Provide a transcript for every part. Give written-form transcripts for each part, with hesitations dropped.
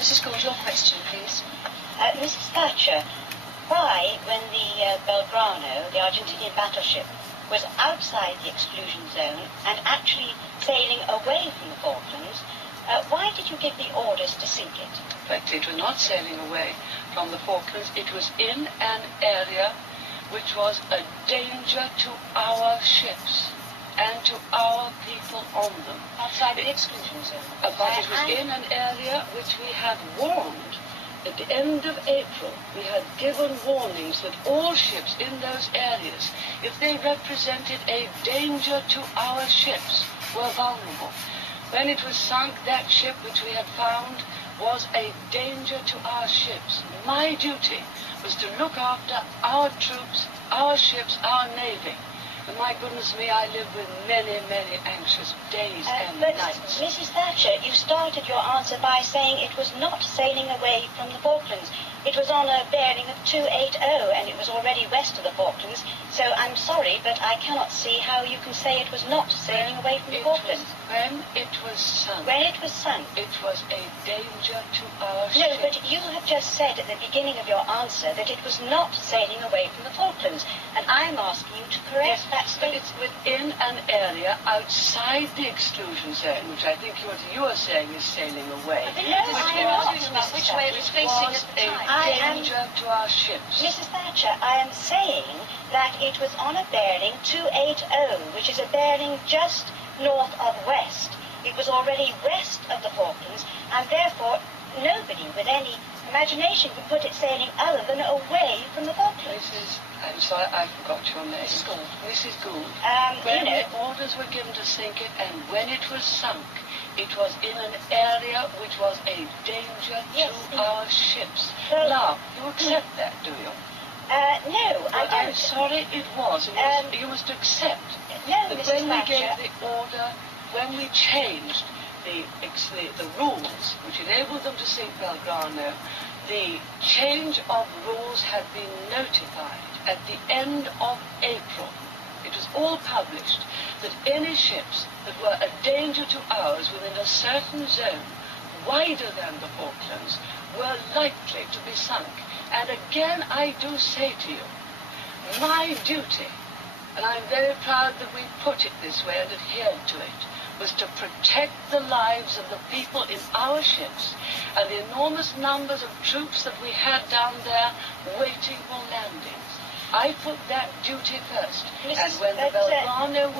Mrs. Gould, your question, please. Mrs. Thatcher, why, when the Belgrano, the Argentinian battleship, was outside the exclusion zone and actually sailing away from the Falklands, why did you give the orders to sink it? In fact, it was not sailing away from the Falklands. It was in an area which was a danger to our ships and to our people on them. Outside the exclusion zone. But it was in an area which we had warned. At the end of April, we had given warnings that all ships in those areas, if they represented a danger to our ships, were vulnerable. When it was sunk, that ship which we had found was a danger to our ships. My duty was to look after our troops, our ships, our navy. And my goodness me, I lived with many, many anxious days and nights. But, Mrs. Thatcher, you started your answer by saying it was not sailing away from the Falklands. It was on a bearing of 280, and it was already west of the Falklands. So I'm sorry, but I cannot see how you can say it was not sailing away from the Falklands. When it was sunk. When it was sunk. It was a danger to our ships. No, but you have just said at the beginning of your answer that it was not sailing away from the Falklands. And I'm asking you to correct that statement. It's within an area outside the exclusion zone, which I think what you are saying is sailing away. No, I am not. Which way it was facing at the time. A danger to our ships. Mrs. Thatcher, I am saying that it was on a bearing 280, which is a bearing just north of west. It was already west of the Falklands, and therefore nobody with any imagination could put it sailing other than away from the Falklands. I'm sorry, I forgot your name. Mrs. Gould. Mrs. Gould. When the orders were given to sink it, and when it was sunk, it was in an area which was a danger to our ships. Now, you accept that, do you? No, I don't. I'm sorry, it was. You must accept no, that Mrs. when we Thatcher, gave the order, when we changed the rules which enabled them to sink Belgrano, the change of rules had been notified at the end of April. It was all published that any ships that were a danger to ours within a certain zone, wider than the Falklands, were likely to be sunk. And again, I do say to you, my duty, and I'm very proud that we put it this way and adhered to it, was to protect the lives of the people in our ships and the enormous numbers of troops that we had down there waiting for landings. I put that duty first. And when the Belgrano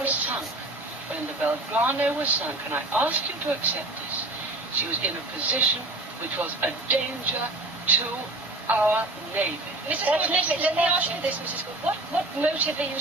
was sunk, and I ask you to accept this, she was in a position which was a danger to our navy. Mrs. Gould, let me ask you this, Mrs. Gould. What motive are you seeking?